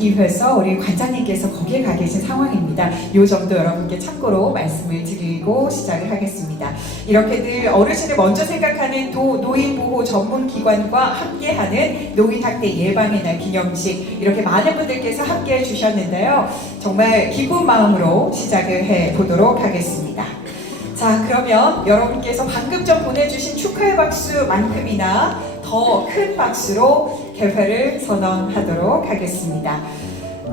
장기 회서 우리 관장님께서 거기에 가 계신 상황입니다. 이 점도 여러분께 참고로 말씀을 드리고 시작을 하겠습니다. 이렇게 늘 어르신을 먼저 생각하는 노인보호 전문기관과 함께하는 노인학대 예방의 날 기념식, 이렇게 많은 분들께서 함께해 주셨는데요. 정말 기쁜 마음으로 시작을 해보도록 하겠습니다. 자, 그러면 여러분께서 방금 전 보내주신 축하의 박수만큼이나 더 큰 박수로 개회를 선언하도록 하겠습니다.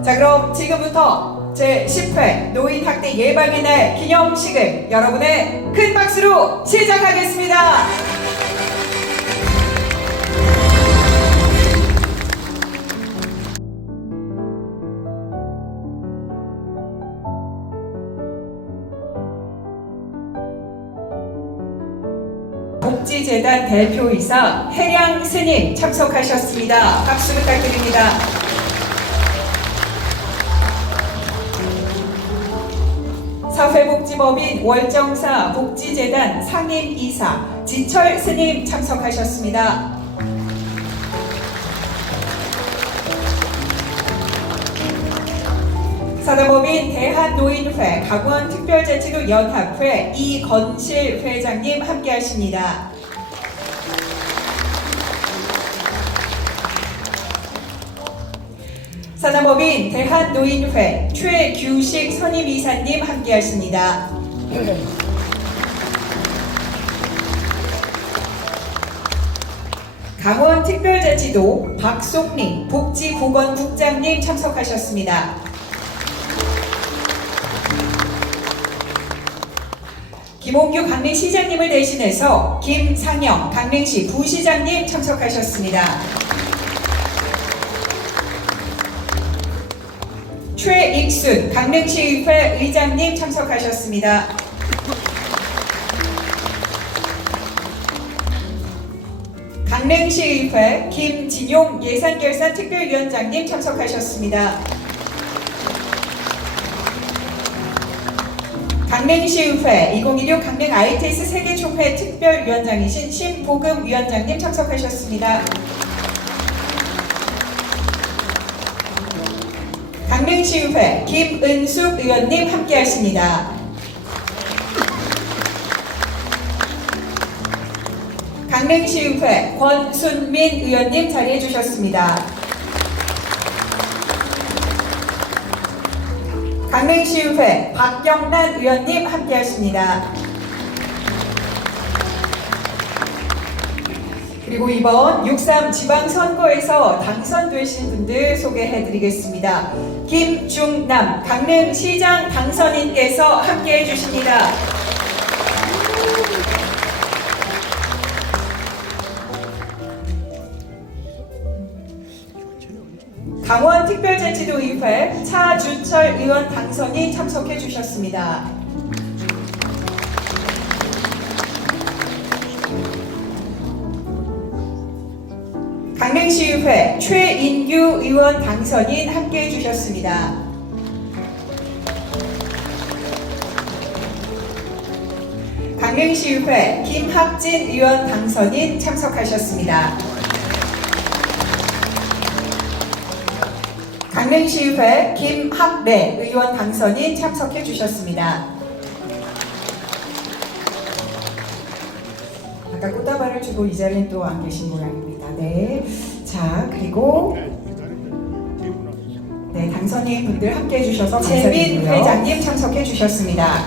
자, 그럼 지금부터 제10회 노인학대 예방의 날 기념식을 여러분의 큰 박수로 시작하겠습니다. 복지재단 대표이사 해량 스님 참석하셨습니다. 박수 부탁드립니다. 사회복지법인 월정사 복지재단 상임이사 지철 스님 참석하셨습니다. 사단법인 대한노인회 강원특별자치도 연합회 이건실 회장님 함께하십니다. 사단법인 대한노인회 최규식 선임이사님 함께하십니다. 강원특별자치도 박송림 복지보건국장님 참석하셨습니다. 김홍규 강릉시장님을 대신해서 김상영 강릉시 부시장님 참석하셨습니다. 최익순 강릉시의회 의장님 참석하셨습니다. 강릉시의회 김진용 예산결산특별위원장님 참석하셨습니다. 강릉시의회 2016 강릉 ITS 세계총회 특별위원장이신 신보금 위원장님 참석하셨습니다. 강릉시의회 김은숙 의원님 함께하십니다. 강릉시의회 권순민 의원님 자리해 주셨습니다. 강릉시의회 박영란 의원님 함께하십니다. 그리고 이번 6.3 지방선거에서 당선되신 분들 소개해드리겠습니다. 김중남 강릉시장 당선인께서 함께해 주십니다. 강원특별자치도의회 차준철 의원 당선인 참석해 주셨습니다. 강릉시의회 최인규 의원 당선인 함께해 주셨습니다. 강릉시의회 김학진 의원 당선인 참석하셨습니다. 강릉시의회 김학래 의원 당선인 참석해 주셨습니다. 아까 꽃다발을 주고 이 자리에 또 안 계신 모양입니다. 네. 자, 그리고 네, 당선인 분들 함께 해주셔서 감사드리고요. 재민 회장님 참석해 주셨습니다.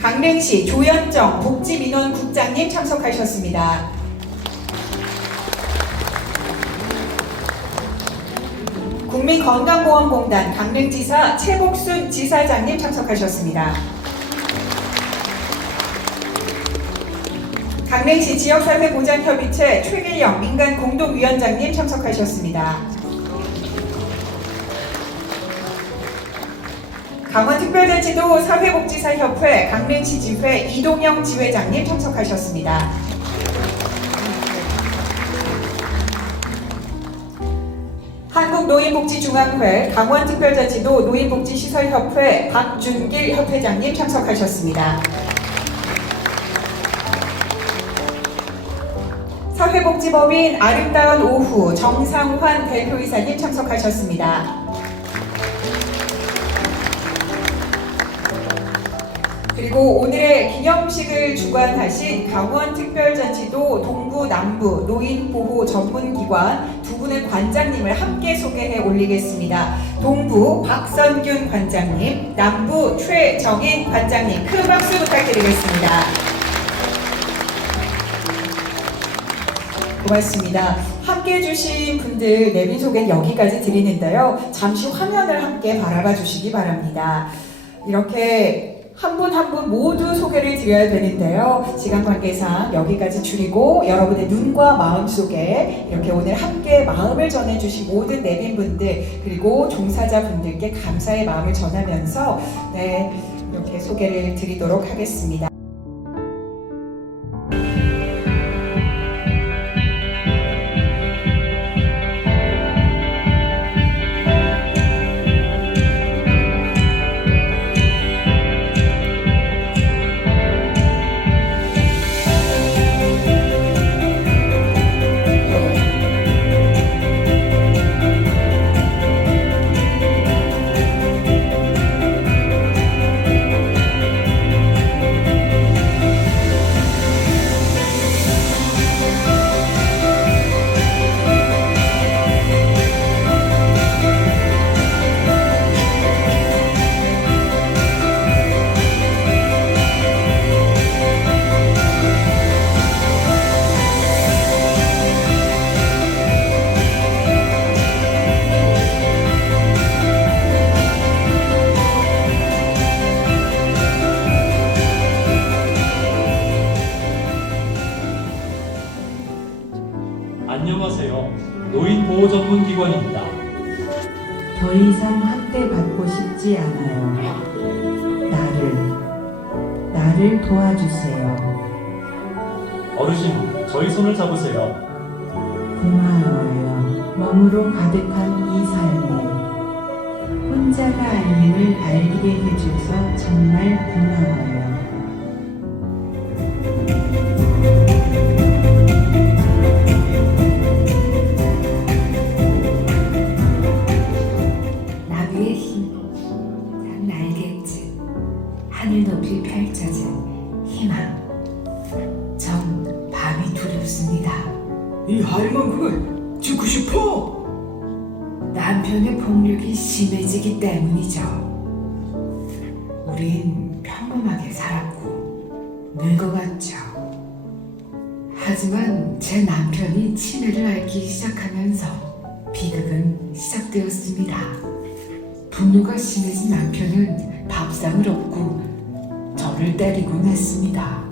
강릉시 조현정 복지민원국장님 참석하셨습니다. 국민건강보험공단 강릉지사 최복순 지사장님 참석하셨습니다. 강릉시 지역사회보장협의체 최길영 민간공동위원장님 참석하셨습니다. 강원특별자치도 사회복지사협회 강릉시지회 이동영 지회장님 참석하셨습니다. 한국노인복지중앙회 강원특별자치도 노인복지시설협회 박준길 협회장님 참석하셨습니다. 사회복지법인 아름다운 오후 정상환 대표이사님 참석하셨습니다. 그리고 오늘의 기념식을 주관하신 강원특별자치도 동부 남부 노인보호 전문기관 두 분의 관장님을 함께 소개해 올리겠습니다. 동부 박선균 관장님, 남부 최정인 관장님, 큰 박수 부탁드리겠습니다. 고맙습니다. 함께 해주신 분들 내빈 소개는 여기까지 드리는데요. 잠시 화면을 함께 바라봐 주시기 바랍니다. 이렇게 한 분 한 분 모두 소개를 드려야 되는데요. 시간 관계상 여기까지 줄이고 여러분의 눈과 마음 속에 이렇게 오늘 함께 마음을 전해주신 모든 내빈분들 그리고 종사자분들께 감사의 마음을 전하면서 이렇게 소개를 드리도록 하겠습니다. 안녕하세요. 노인보호전문기관입니다. 더 이상 학대받고 싶지 않아요. 나를 도와주세요. 어르신, 저희 손을 잡으세요. 고마워요. 멍으로 가득한 이 삶에 혼자가 아님을 알게 해줘서 정말 고마워요. 나비의 힘, 날갯짓, 하늘 높이 펼쳐진 희망. 전 밤이 두렵습니다. 이 할망구는 죽고 싶어. 남편의 폭력이 심해지기 때문이죠. 우린 평범하게 살았고 늙어갔죠. 하지만 제 남편이 치매를 앓기 시작하면서 비극은 시작되었습니다. 분노가 심해진 남편은 밥상을 엎고 저를 때리곤 했습니다.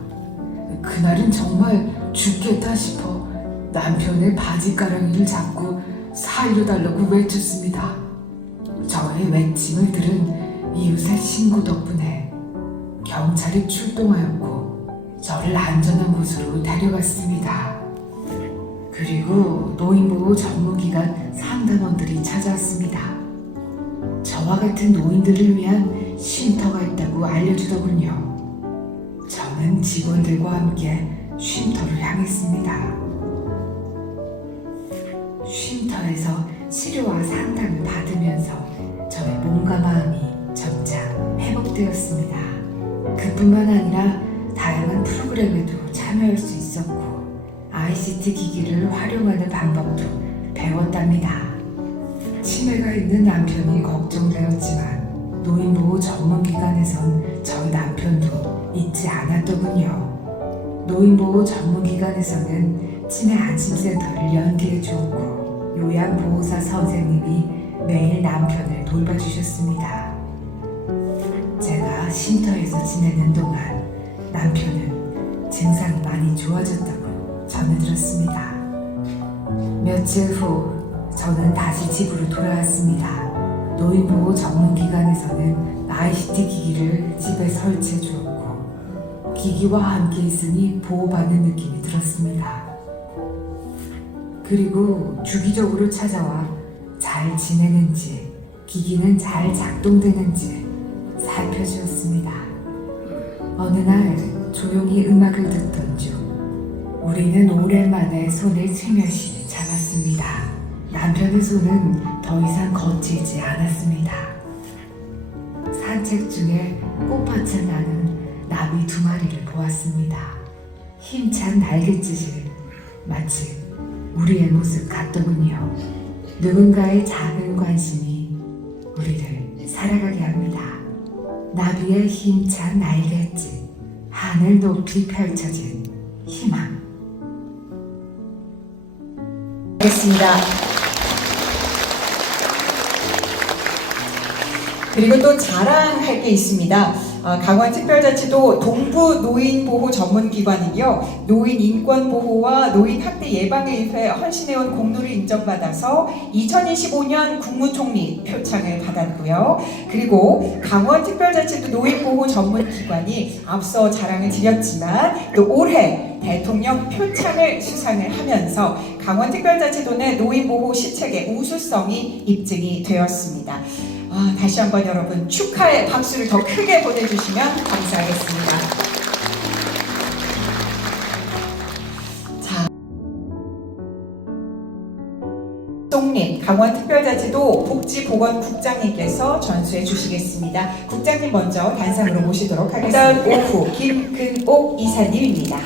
그날은 정말 죽겠다 싶어 남편의 바지가랑이를 잡고 살려달라고 외쳤습니다. 저의 외침을 들은 이웃의 신고 덕분에 경찰이 출동하였고 저를 안전한 곳으로 데려갔습니다. 그리고 노인보호 전문기관 상담원들이 찾아왔습니다. 저와 같은 노인들을 위한 쉼터가 있다고 알려주더군요. 저는 직원들과 함께 쉼터를 향했습니다. 쉼터에서 치료와 상담을 받으면서 저의 몸과 마음이 점차 회복되었습니다. 그뿐만 아니라 다양한 프로그램에도 참여할 수 있었고 ICT 기기를 활용하는 방법도 배웠답니다. 치매가 있는 남편이 걱정되었지만 노인보호 전문기관에선 저희 남편도 잊지 않았더군요. 노인보호 전문기관에서는 치매 안심센터를 연계해 주었고 요양보호사 선생님이 매일 남편을 돌봐주셨습니다. 제가 쉼터에서 지내는 동안 남편은 증상이 많이 좋아졌다고 전해 들었습니다. 며칠 후 저는 다시 집으로 돌아왔습니다. 노인보호 전문기관에서는 ICT 기기를 집에 설치해 주었고 기기와 함께 있으니 보호받는 느낌이 들었습니다. 그리고 주기적으로 찾아와 잘 지내는지 기기는 잘 작동되는지 살펴주었습니다. 어느 날 조용히 음악을 듣던 중 우리는 오랜만에 손을 슬며시 잡았습니다. 남편의 손은 더 이상 거칠지 않았습니다. 산책 중에 꽃밭을 나는 나비 두 마리를 보았습니다. 힘찬 날갯짓이 마치 우리의 모습 같더군요. 누군가의 작은 관심이 우리를 살아가게 합니다. 나비의 힘찬 날갯짓, 하늘 높이 펼쳐진 희망. 알겠습니다. 그리고 또 자랑할 게 있습니다. 강원특별자치도 동부노인보호 전문기관은요, 노인 인권보호와 노인 학대 예방을 위해 헌신해온 공로를 인정받아서 2025년 국무총리 표창을 받았고요. 그리고 강원특별자치도 노인보호 전문기관이 앞서 자랑을 드렸지만 또 올해 대통령 표창을 수상을 하면서 강원특별자치도 내 노인보호 시책의 우수성이 입증이 되었습니다. 다시 한번 여러분 축하의 박수를 더 크게 보내주시면 감사하겠습니다. 자, 송림 강원특별자치도 복지보건국장님께서 전수해 주시겠습니다. 국장님 먼저 단상으로 모시도록 하겠습니다. 오후 김근옥 이사님입니다.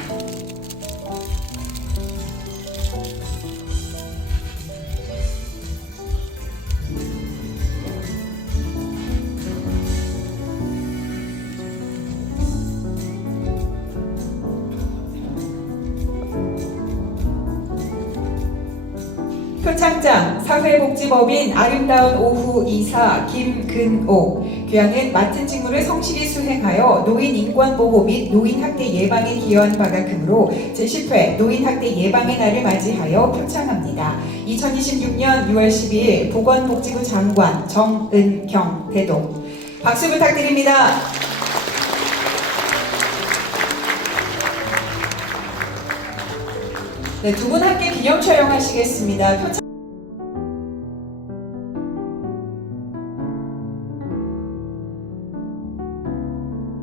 표창장 사회복지법인 아름다운 오후 이사 김근옥 귀하는 맡은 직무를 성실히 수행하여 노인 인권보호 및 노인학대 예방에 기여한 바가 크므로 제10회 노인학대 예방의 날을 맞이하여 표창합니다. 2026년 6월 12일 보건복지부 장관 정은경 대동 박수 부탁드립니다. 네, 두 분 함께 기념 촬영하시겠습니다.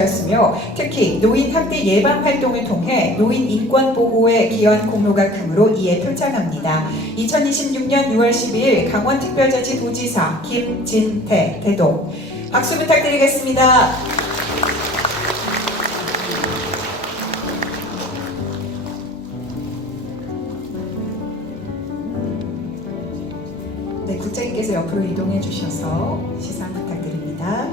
였으며 특히 노인 학대 예방 활동을 통해 노인 인권 보호에 기여한 공로가 크므로 이에 표창합니다. 2026년 6월 12일 강원특별자치 도지사 김진태 대동 박수 부탁드리겠습니다. 네, 국장님께서 옆으로 이동해 주셔서 시상 부탁드립니다.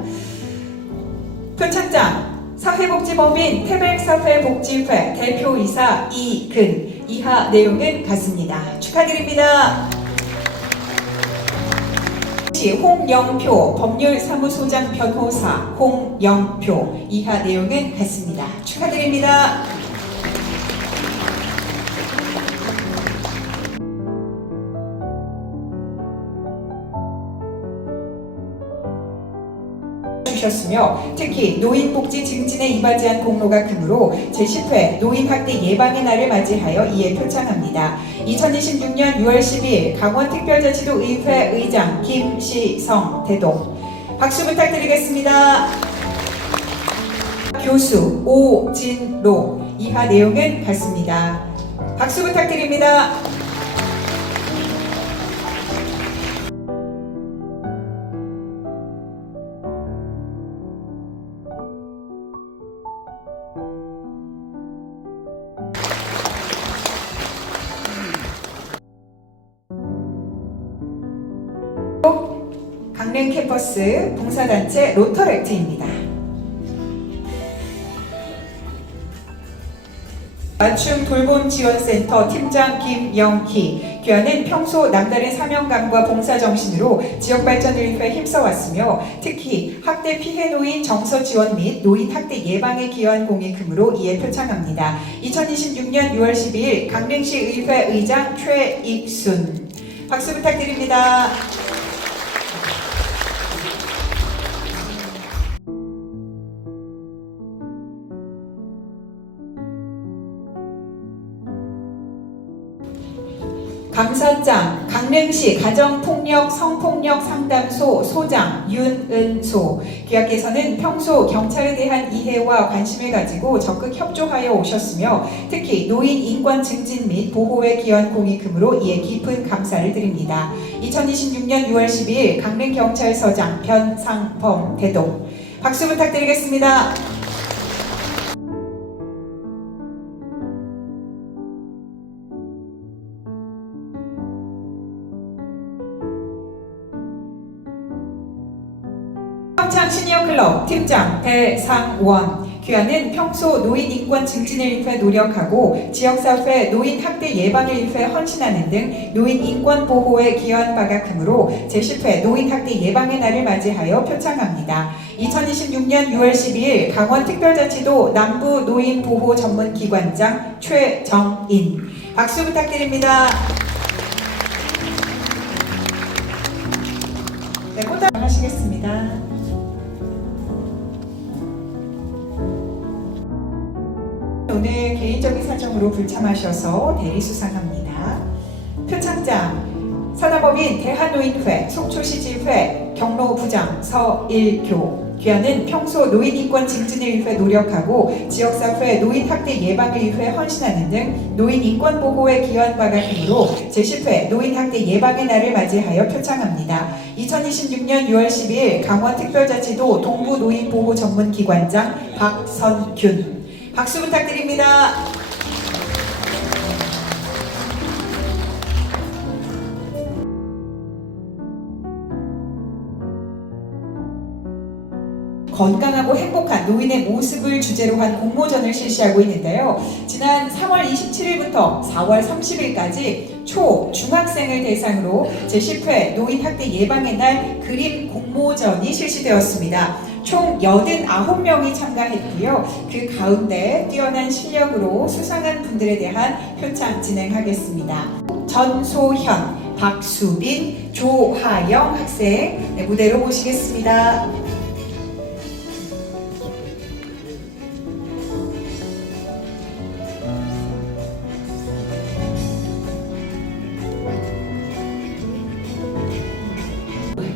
표창장 사회복지법인 태백사회복지회 대표이사 이근 이하 내용은 같습니다. 축하드립니다. 홍영표 법률사무소장 변호사 홍영표 이하 내용은 같습니다. 축하드립니다. 주셨으며 특히 노인복지 증진에 이바지한 공로가 크므로 제10회 노인학대 예방의 날을 맞이하여 이에 표창합니다. 2026년 6월 12일 강원특별자치도 의회 의장 김시성 대동 박수 부탁드리겠습니다. 교수 오진로 이하 내용은 같습니다. 박수 부탁드립니다. 강릉 캠퍼스 봉사단체 로터렉트입니다. 맞춤 돌봄 지원센터 팀장 김영희 귀하는 평소 남다른 사명감과 봉사정신으로 지역발전을 위해 힘써왔으며 특히 학대 피해 노인 정서 지원 및 노인 학대 예방에 기여한 공이 크므로 이에 표창합니다. 2026년 6월 12일 강릉시 의회 의장 최익순 박수 부탁드립니다. 감사장 강릉시 가정폭력 성폭력 상담소 소장 윤은소. 귀하께서는 평소 경찰에 대한 이해와 관심을 가지고 적극 협조하여 오셨으며 특히 노인 인권 증진 및 보호에 기여한 공익금으로 이에 깊은 감사를 드립니다. 2026년 6월 12일 강릉경찰서장 변상범 대동. 박수 부탁드리겠습니다. 평창 시니어클럽 팀장 배상원. 귀하는 평소 노인 인권 증진을 위해 노력하고 지역사회 노인 학대 예방을 위해 헌신하는 등 노인 인권 보호에 기여한 바가 크므로 제10회 노인 학대 예방의 날을 맞이하여 표창합니다. 2026년 6월 12일 강원특별자치도 남부 노인 보호 전문기관장 최정인. 박수 부탁드립니다. 네, 꽃다발 하시겠습니다. 오늘 개인적인 사정으로 불참하셔서 대리수상합니다. 표창장 산하법인 대한노인회 속초시지회 경로부장 서일교. 귀하는 평소 노인 인권 증진을 위해 노력하고 지역사회 노인 학대 예방을 위해 헌신하는 등 노인 인권 보호에 기여한 바가 크므로 제10회 노인 학대 예방의 날을 맞이하여 표창합니다. 2026년 6월 12일 강원특별자치도 동부 노인 보호 전문기관장 박선균. 박수 부탁드립니다. 건강하고 행복한 노인의 모습을 주제로 한 공모전을 실시하고 있는데요. 지난 3월 27일부터 4월 30일까지 초, 중학생을 대상으로 제10회 노인학대 예방의 날 그림 공모전이 실시되었습니다. 총 89명이 참가했고요. 그 가운데 뛰어난 실력으로 수상한 분들에 대한 표창 진행하겠습니다. 전소현, 박수빈, 조하영 학생, 네, 무대로 모시겠습니다.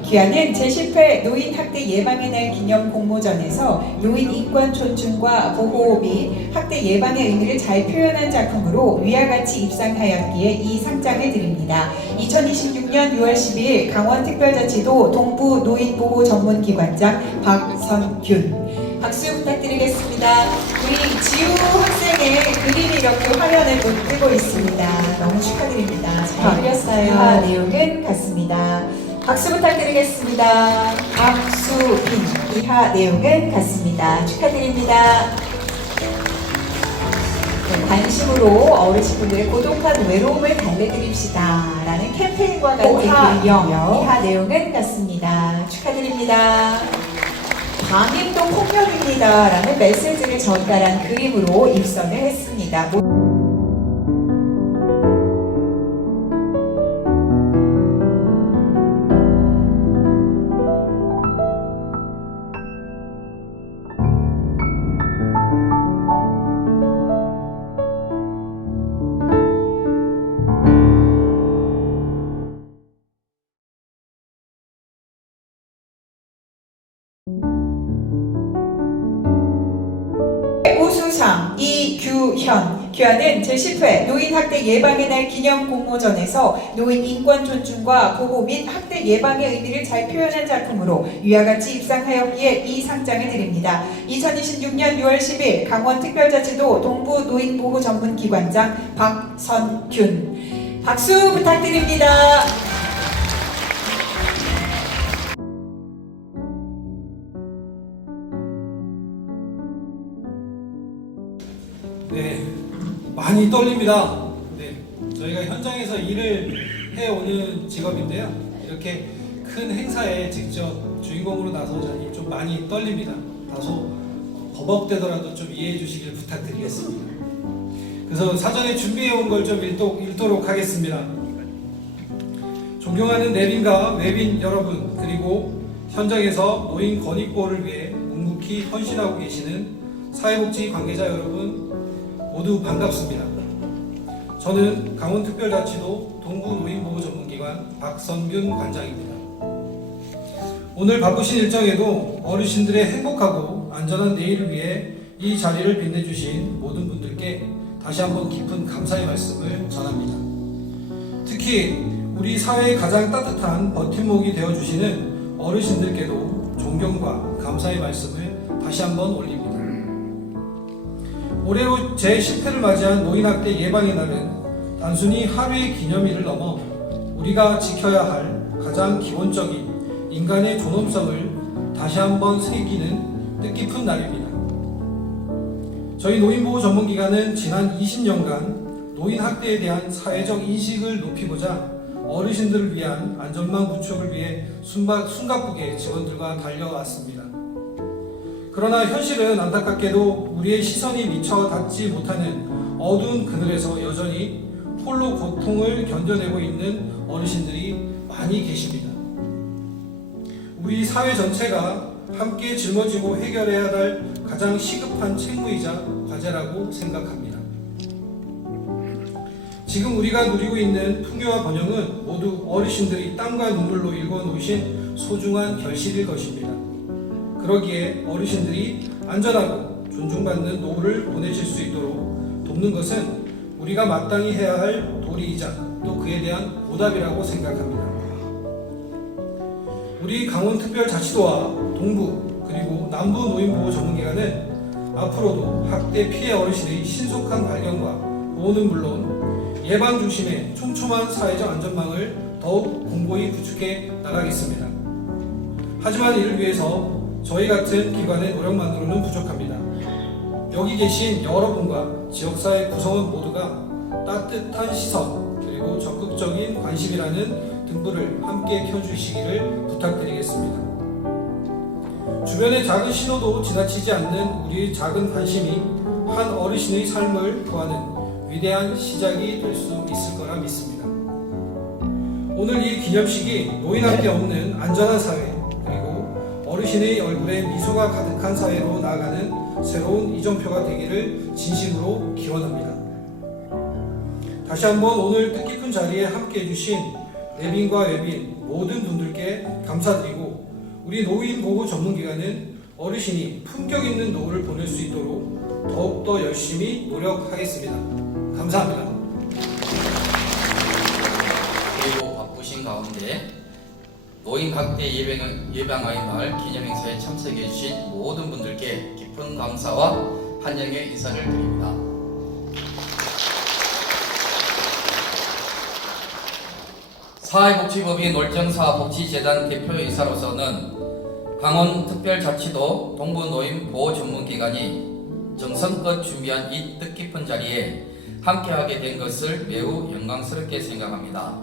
귀하는 제10회 노인학대 예방의 날 기념 공모전에서 노인 인권 존중과 보호 및 학대 예방의 의미를 잘 표현한 작품으로 위와 같이 입상하였기에 이 상장을 드립니다. 2026년 6월 12일 강원특별자치도 동부 노인보호 전문기관장 박선균. 박수 부탁드리겠습니다. 우리 지우 학생의 그림이 이렇게 화면에 뜨고 있습니다. 너무 축하드립니다. 잘 그렸어요. 내용은 같습니다. 박수 부탁드리겠습니다. 박수빈. 이하 내용은 같습니다. 축하드립니다. 네, 관심으로 어르신분들의 고독한 외로움을 달래드립시다 라는 캠페인과 같은 그림이요. 이하 내용은 같습니다. 축하드립니다. 방임도 폭력입니다 라는 메시지를 전달한 그림으로 입선을 했습니다. 우수상 이규현. 귀하는 제10회 노인학대 예방의 날 기념 공모전에서 노인 인권 존중과 보호 및 학대 예방의 의미를 잘 표현한 작품으로 위와 같이 입상하였기에 이 상장을 드립니다. 2026년 6월 10일 강원특별자치도 동부 노인보호 전문기관장 박선균. 박수 부탁드립니다. 네, 많이 떨립니다. 네, 저희가 현장에서 일을 해오는 직업인데요. 이렇게 큰 행사에 직접 주인공으로 나서자니 좀 많이 떨립니다. 다소 버벅대더라도 좀 이해해 주시길 부탁드리겠습니다. 그래서 사전에 준비해온 걸 좀 읽도록 하겠습니다. 존경하는 내빈과 외빈 여러분, 그리고 현장에서 노인 권익보호를 위해 묵묵히 헌신하고 계시는 사회복지 관계자 여러분 모두 반갑습니다. 저는 강원특별자치도 동부노인보호전문기관 박선균 관장입니다. 오늘 바쁘신 일정에도 어르신들의 행복하고 안전한 내일을 위해 이 자리를 빛내주신 모든 분들께 다시 한번 깊은 감사의 말씀을 전합니다. 특히 우리 사회의 가장 따뜻한 버팀목이 되어주시는 어르신들께도 존경과 감사의 말씀을 다시 한번 올립니다. 올해로 제10회를 맞이한 노인학대 예방의 날은 단순히 하루의 기념일을 넘어 우리가 지켜야 할 가장 기본적인 인간의 존엄성을 다시 한번 새기는 뜻깊은 날입니다. 저희 노인보호 전문기관은 지난 20년간 노인학대에 대한 사회적 인식을 높이고자 어르신들을 위한 안전망 구축을 위해 숨가쁘게 직원들과 달려왔습니다. 그러나 현실은 안타깝게도 우리의 시선이 미처 닿지 못하는 어두운 그늘에서 여전히 홀로 고통을 견뎌내고 있는 어르신들이 많이 계십니다. 우리 사회 전체가 함께 짊어지고 해결해야 할 가장 시급한 책무이자 과제라고 생각합니다. 지금 우리가 누리고 있는 풍요와 번영은 모두 어르신들이 땀과 눈물로 일궈놓으신 소중한 결실일 것입니다. 그러기에 어르신들이 안전하고 존중받는 노후를 보내실 수 있도록 돕는 것은 우리가 마땅히 해야 할 도리이자 또 그에 대한 보답이라고 생각합니다. 우리 강원특별자치도와 동부 그리고 남부 노인보호 전문기관은 앞으로도 학대 피해 어르신의 신속한 발견과 보호는 물론 예방 중심의 촘촘한 사회적 안전망을 더욱 공고히 구축해 나가겠습니다. 하지만 이를 위해서 저희 같은 기관의 노력만으로는 부족합니다. 여기 계신 여러분과 지역사회 구성원 모두가 따뜻한 시선 그리고 적극적인 관심이라는 등불을 함께 켜주시기를 부탁드리겠습니다. 주변의 작은 신호도 지나치지 않는 우리의 작은 관심이 한 어르신의 삶을 구하는 위대한 시작이 될 수 있을 거라 믿습니다. 오늘 이 기념식이 노인학대 없는 안전한 사회 그리고 어르신의 얼굴에 미소가 가득한 사회로 나아가는 새로운 이정표가 되기를 진심으로 기원합니다. 다시 한번 오늘 뜻깊은 자리에 함께 해주신 내빈과 외빈 모든 분들께 감사드리고 우리 노인보호 전문기관은 어르신이 품격 있는 노후를 보낼 수 있도록 더욱더 열심히 노력하겠습니다. 감사합니다. 그리고 바쁘신 가운데 노인학대 예방의 날 기념행사에 참석해 주신 모든 분들께 깊은 감사와 환영의 인사를 드립니다. 사회복지법인 월정사복지재단 대표이사로서는 강원특별자치도 동부노인보호전문기관이 정성껏 준비한 이 뜻깊은 자리에 함께하게 된 것을 매우 영광스럽게 생각합니다.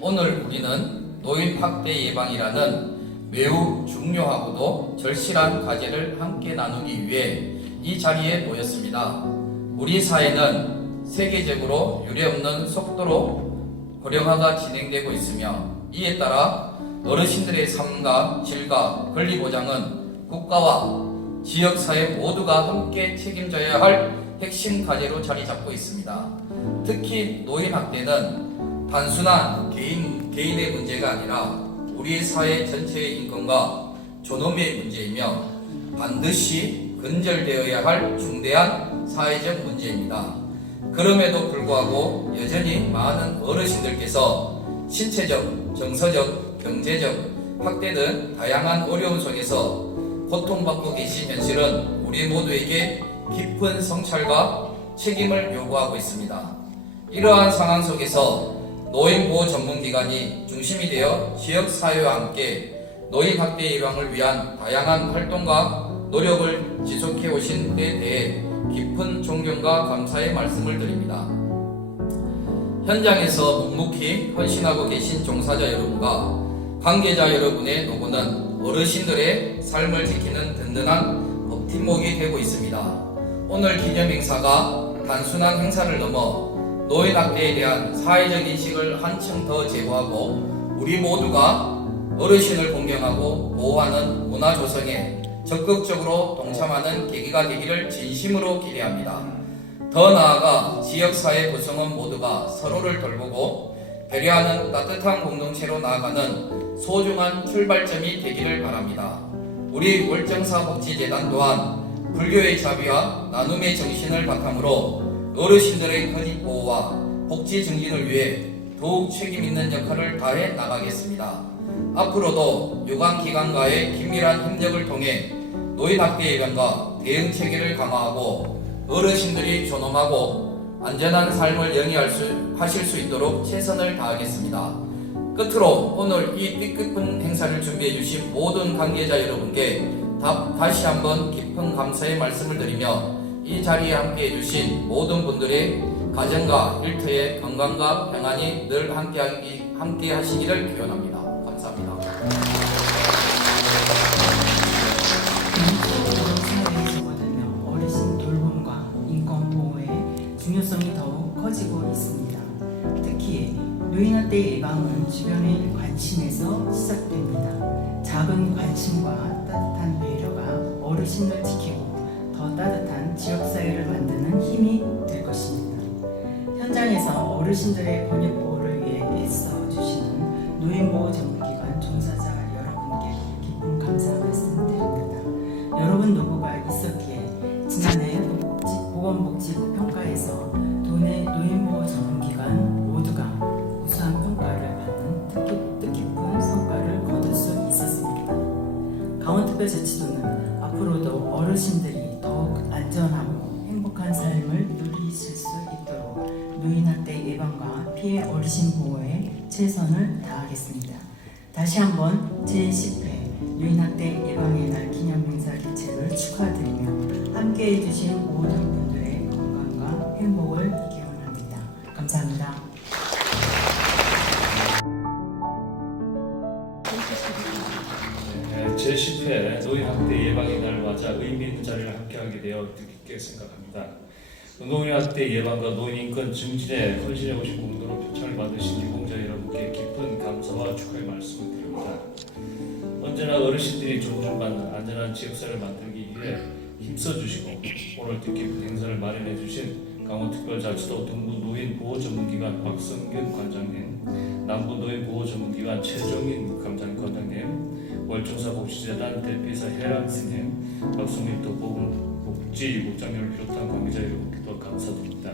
오늘 우리는 노인학대 예방이라는 매우 중요하고도 절실한 과제를 함께 나누기 위해 이 자리에 모였습니다. 우리 사회는 세계적으로 유례없는 속도로 고령화가 진행되고 있으며 이에 따라 어르신들의 삶과 질과 권리 보장은 국가와 지역사회 모두가 함께 책임져야 할 핵심 과제로 자리 잡고 있습니다. 특히 노인학대는 단순한 개인의 문제가 아니라 우리 사회 전체의 인권과 존엄의 문제이며 반드시 근절되어야 할 중대한 사회적 문제입니다. 그럼에도 불구하고 여전히 많은 어르신들께서 신체적, 정서적, 경제적, 학대 등 다양한 어려움 속에서 고통받고 계신 현실은 우리 모두에게 깊은 성찰과 책임을 요구하고 있습니다. 이러한 상황 속에서 노인보호 전문기관이 중심이 되어 지역사회와 함께 노인학대 예방을 위한 다양한 활동과 노력을 지속해 오신 데 대해 깊은 존경과 감사의 말씀을 드립니다. 현장에서 묵묵히 헌신하고 계신 종사자 여러분과 관계자 여러분의 노고는 어르신들의 삶을 지키는 든든한 버팀목이 되고 있습니다. 오늘 기념행사가 단순한 행사를 넘어 노인학대에 대한 사회적 인식을 한층 더 제고하고 우리 모두가 어르신을 공경하고 보호하는 문화 조성에 적극적으로 동참하는 계기가 되기를 진심으로 기대합니다. 더 나아가 지역사회 구성원 모두가 서로를 돌보고 배려하는 따뜻한 공동체로 나아가는 소중한 출발점이 되기를 바랍니다. 우리 월정사복지재단 또한 불교의 자비와 나눔의 정신을 바탕으로 어르신들의 권익 보호와 복지 증진을 위해 더욱 책임 있는 역할을 다해 나가겠습니다. 앞으로도 유관기관과의 긴밀한 협력을 통해 노인학대 예방과 대응 체계를 강화하고 어르신들이 존엄하고 안전한 삶을 영위하실 수 있도록 최선을 다하겠습니다. 끝으로 오늘 이 뜻깊은 행사를 준비해 주신 모든 관계자 여러분께 다시 한번 깊은 감사의 말씀을 드리며 이 자리에 함께해 주신 모든 분들의 가정과 일터의 건강과 평안이 늘 함께 하시기를 기원합니다. 감사합니다. 사회에서거든요. 어르신 돌봄과 인권 보호의 중요성이 더욱 커지고 있습니다. 특히 노인학대 예방은 주변의 관심에서 시작됩니다. 작은 관심과 따뜻한 배려가 어르신을 지키고 더 따뜻한 지역사회를 만드는 힘이 될 것입니다. 현장에서 어르신들의 권익 보호를 위해 애써주시는 노인보호 전문기관 종사자 여러분께 깊은 감사 말씀드립니다. 여러분 노고가 있었기에 지난해 보건복지부 평가에서 도내 노인보호 전문기관 모두가 우수한 평가를 받는 뜻깊은 성과를 거둘 수 있었습니다. 강원특별자치도는 앞으로도 어르신들이 더욱 안전하고 행복한 삶을 누리실 수 있도록 노인학대 예방과 피해 어르신 보호에 최선을 다하겠습니다. 다시 한번 제10회 노인학대 예방의 날 기념행사 개최를 축하드리며 함께해 주신 모든 분들의 건강과 행복을 기원합니다. 감사합니다. 제10회 노인학대 예방의 날 맞아 의미 있는 자리를 함께하게 되어 뜻깊게 생각합니다. 노인학대 예방과 노인인권 증진에 헌신해 오신 공로로 표창을 받으신 유공자 여러분께 깊은 감사와 축하의 말씀을 드립니다. 언제나 어르신들이 존중받는 안전한 지역사회를 만들기 위해 힘써주시고 오늘 뜻깊은 행사를 마련해 주신 강원특별자치도 동부 노인보호전문기관 박성균 관장님, 남부 노인보호전문기관 최정인 관장님, 월정사복지재단 대표이사 혜란 스님, 박성립도 보건복지국장님을 비롯한 관계자 여러분께도 감사드립니다.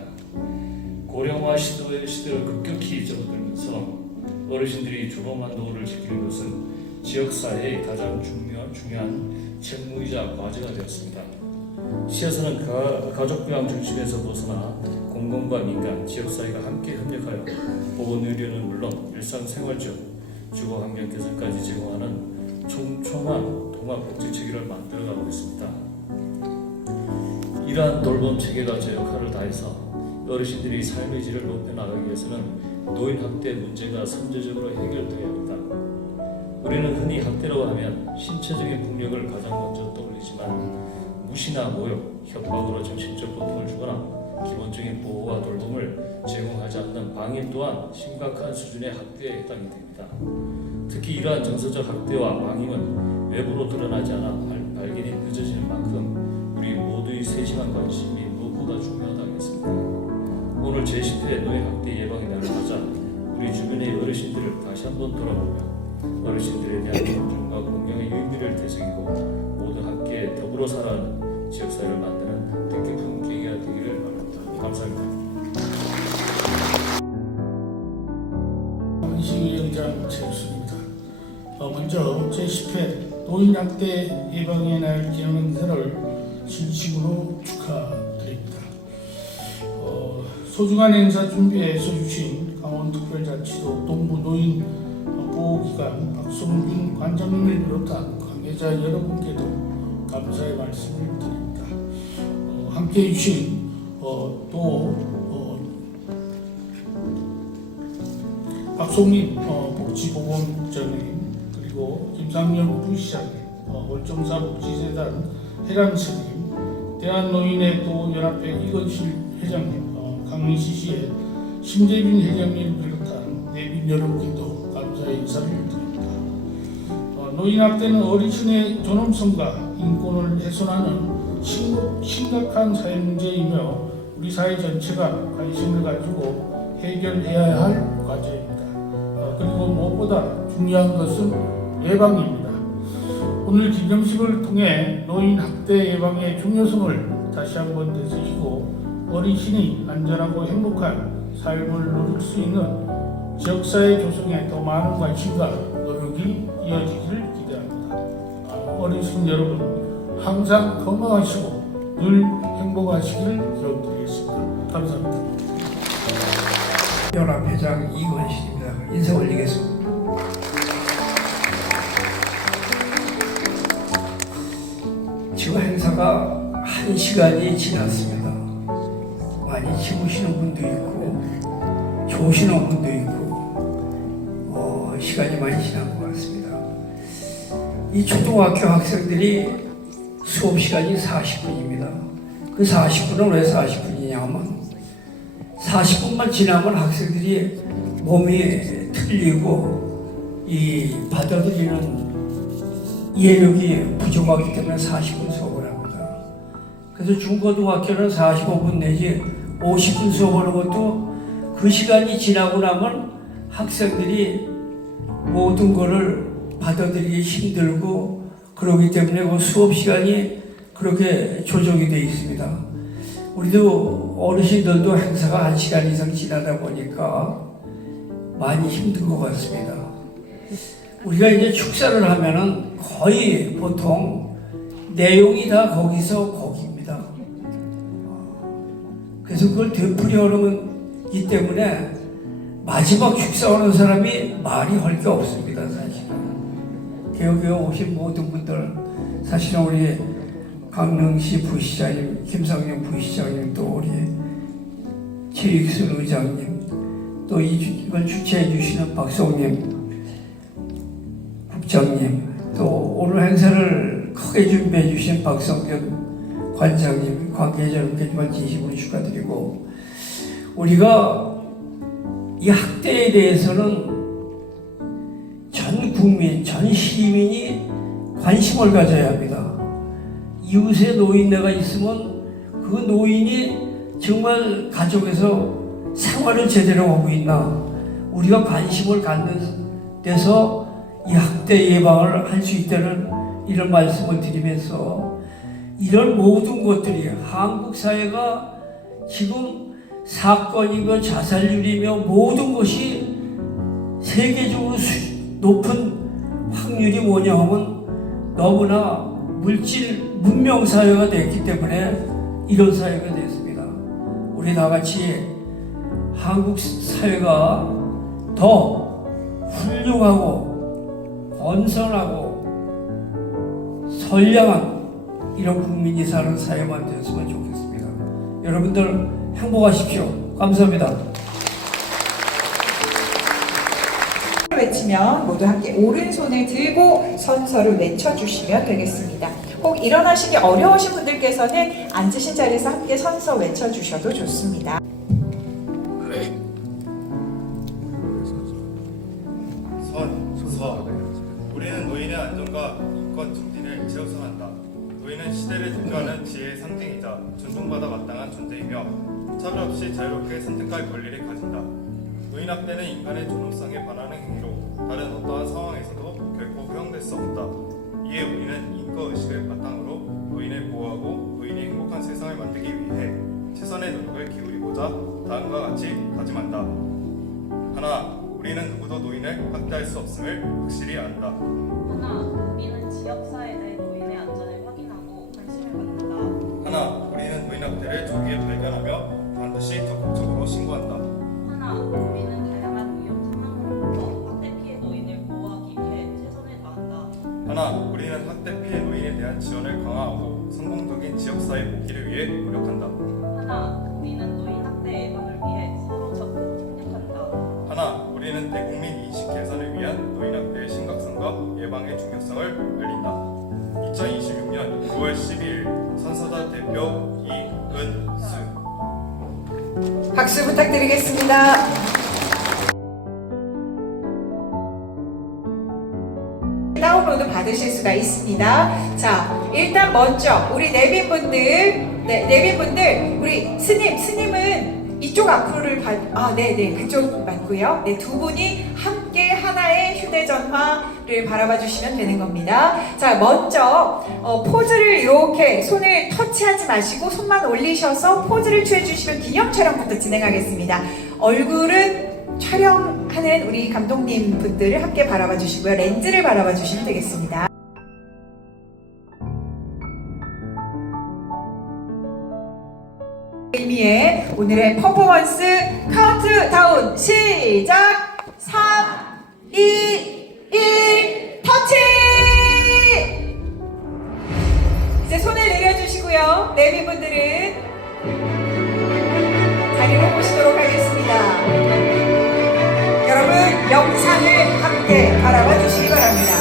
고령화 시대를 급격히 접어들면서 어르신들이 조범한 노후를 지키는 것은 지역사회의 가장 중요한 책무이자 과제가 되었습니다. 시에서는 가족부양 중심에서 벗어나 공공과 민간, 지역사회가 함께 협력하여 보건의료는 물론 일상생활지역, 주거환경 개선까지 제공하는 촘촘한 통합복지체계를 만들어가고 있습니다. 이러한 돌봄 체계가 제 역할을 다해서 어르신들이 삶의 질을 높여나가기 위해서는 노인학대 문제가 선제적으로 해결되어야 합니다. 우리는 흔히 학대라고 하면 신체적인 폭력을 가장 먼저 떠올리지만 무시나 모욕, 협박으로 정신적 고통을 주거나 기본적인 보호와 돌봄을 제공하지 않는 방임 또한 심각한 수준의 학대에 해당이 됩니다. 특히 이러한 정서적 학대와 방임은 외부로 드러나지 않아 발견이 늦어지는 만큼 우리 모두의 세심한 관심이 무엇보다 중요하다겠습니다. 오늘 제10회 노인학대 예방의 날을 맞아 우리 주변의 어르신들을 다시 한번 돌아보며 어르신들에 대한 존중과 공경의 의미를 되새기고 모두 함께 더불어 살아가는 지역사회를 만드는 뜻깊은 계기가 되기를 바랍니다. 감사합니다. 시위원장 최우수입니다. 먼저 제10회 노인학대 예방의 날 기념 행사를 진심으로 축하드립니다. 소중한 행사 준비에 애써주신 강원특별자치도 동부 노인보호기관 박성균 관장님을 비롯한 관계자 여러분께도 감사의 말씀을 드립니다. 함께해 주신 박송민 복지보건국장님, 그리고 김상열 부시장님, 월정사복지재단 혜랑스님, 대한노인의 보호연합회 이건실 회장님, 강민시시의 심재빈 회장님을 비롯한 내빈 여러분께도 감사의 인사를 드립니다. 노인학대는 어르신의 존엄성과 인권을 훼손하는 심각한 사회 문제이며 우리 사회 전체가 관심을 가지고 해결해야 할 과제입니다. 그리고 무엇보다 중요한 것은 예방입니다. 오늘 기념식을 통해 노인 학대 예방의 중요성을 다시 한번 되새기고 어린 신이 안전하고 행복한 삶을 누릴 수 있는 지역사회 조성에 더 많은 관심과 노력이 이어지기를 기대합니다. 어르신 여러분 항상 건강하시고 늘 행복하시기를 기원드리겠습니다. 감사합니다. 연합회장 이건식입니다. 인사 올리겠습니다. 지금 행사가 1시간이 지났습니다. 많이 주무시는 분도 있고 좋으시는 분도 있고 시간이 많이 지난 것 같습니다. 이 초등학교 학생들이 수업 시간이 40분입니다. 그 40분은 왜 40분이냐면 40분만 지나면 학생들이 몸이 틀리고 이 받아들이는 이해력이 부족하기 때문에 40분 수업을 합니다. 그래서 중고등학교는 45분 내지 50분 수업하는 것도 그 시간이 지나고 나면 학생들이 모든 것을 받아들이기 힘들고 그러기 때문에 그 수업 시간이 그렇게 조정이 되어 있습니다. 우리도 어르신들도 행사가 1시간 이상 지나다 보니까 많이 힘든 것 같습니다. 우리가 이제 축사를 하면은 거의 보통 내용이 다 거기서 거기입니다. 그래서 그걸 되풀이하는 기 때문에 마지막 축사하는 사람이 말이 할 게 없습니다. 사실은 개혁에 오신 모든 분들, 사실은 우리 강릉시 부시장님, 김상영 부시장님, 또 우리 최익순 의장님, 또 이걸 주최해 주시는 박성님 국장님, 또 오늘 행사를 크게 준비해 주신 박성균 관장님, 관계자 여러분께만 진심으로 축하드리고, 우리가 이 학대에 대해서는 전 국민, 전 시민이 관심을 가져야 합니다. 이웃에 노인네가 있으면 그 노인이 정말 가족에서 생활을 제대로 하고 있나, 우리가 관심을 갖는 데서 이 학대 예방을 할 수 있다는 이런 말씀을 드리면서, 이런 모든 것들이 한국 사회가 지금 사건이며 자살률이며 모든 것이 세계적으로 높은 확률이 뭐냐 하면 너무나 물질 문명 사회가 됐기 때문에 이런 사회가 됐습니다. 우리 다 같이 한국 사회가 더 훌륭하고 건설하고 선량한 이런 국민이 사는 사회만 되었으면 좋겠습니다. 여러분들 행복하십시오. 감사합니다. 외치면 모두 함께 오른손을 들고 선서를 외쳐주시면 되겠습니다. 꼭 일어나시기 어려우신 분들께서는 앉으신 자리에서 함께 선서 외쳐주셔도 좋습니다. 서. 우리는 노인의 안전과 인권 증진을 지향한다. 노인은 시대를 대표하는 지혜의 상징이자 존중받아 마땅한 존재이며 차별 없이 자유롭게 선택할 권리를 가진다. 노인 학대는 인간의 존엄성에 반하는 행위로 다른 어떠한 상황에서도 결코 허용될 수 없다. 이에 우리는 인권의식을 바탕으로 노인을 보호하고 노인이 행복한 세상을 만들기 위해 최선의 노력을 기울이고자 다음과 같이 다짐한다. 하나, 우리는 누구도 노인을 학대할 수 없음을 확실히 안다. 하나, 우리는 지역사회 내 노인의 안전을 확인하고 관심을 갖는다. 하나, 우리는 노인 학대를 조기에 발견하며 반드시 적극적으로 신고한다. 하나, 우리는 다양한 위험 상황으로부터 학대 피해 노인을 보호하기 위해 최선을 다한다. 하나, 우리는 학대 피해 노인에 대한 지원을 강화하고 성공적인 지역사회 복귀를 위해 노력한다. 하나, 우리는 노인 학대 예방을 위해 서로 적극 협력한다. 하나, 우리는 대국민 인식 개선을 위한 노인 학대의 심각성과 예방의 중요성을 알린다. 2026년 6월 12일 선서자 대표 이은수. 박수 부탁드리겠습니다. 다운로드 받으실 수가 있습니다. 자, 일단 먼저 우리 내빈분들 네, 내빈분들 우리 스님은 이쪽 앞으로를 네네 그쪽 맞고요. 네, 두 분이 함께 하나의 휴대전화를 바라봐 주시면 되는 겁니다. 자, 먼저 포즈를 이렇게 손을 터치하지 마시고 손만 올리셔서 포즈를 취해 주시면 기념 촬영부터 진행하겠습니다. 얼굴은 촬영하는 우리 감독님 분들을 함께 바라봐 주시고요. 렌즈를 바라봐 주시면 되겠습니다. 의미의 오늘의 퍼포먼스 카운트다운 시작! 3, 2, 1 터치! 이제 손을 내려주시고요. 내빈분들은 자리를 모시도록 하겠습니다. 여러분 영상을 함께 바라봐 주시기 바랍니다.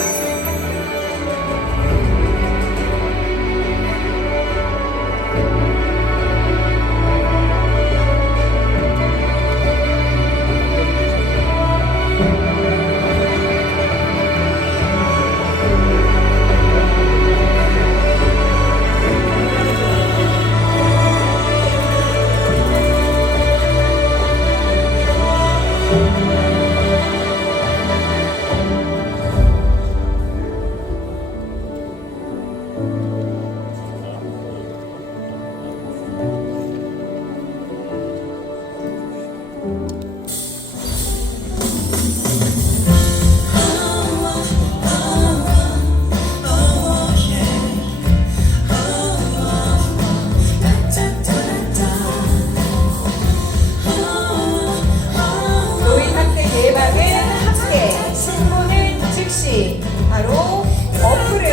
바로 어플은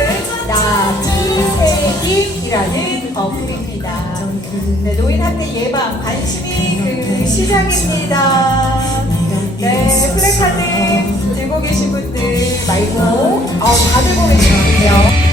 나비새김이라는 어플입니다. 네, 노인학대 예방 관심이 그 시작입니다. 네, 플래카드 들고 계신 분들 말고 다 들고 계시군요.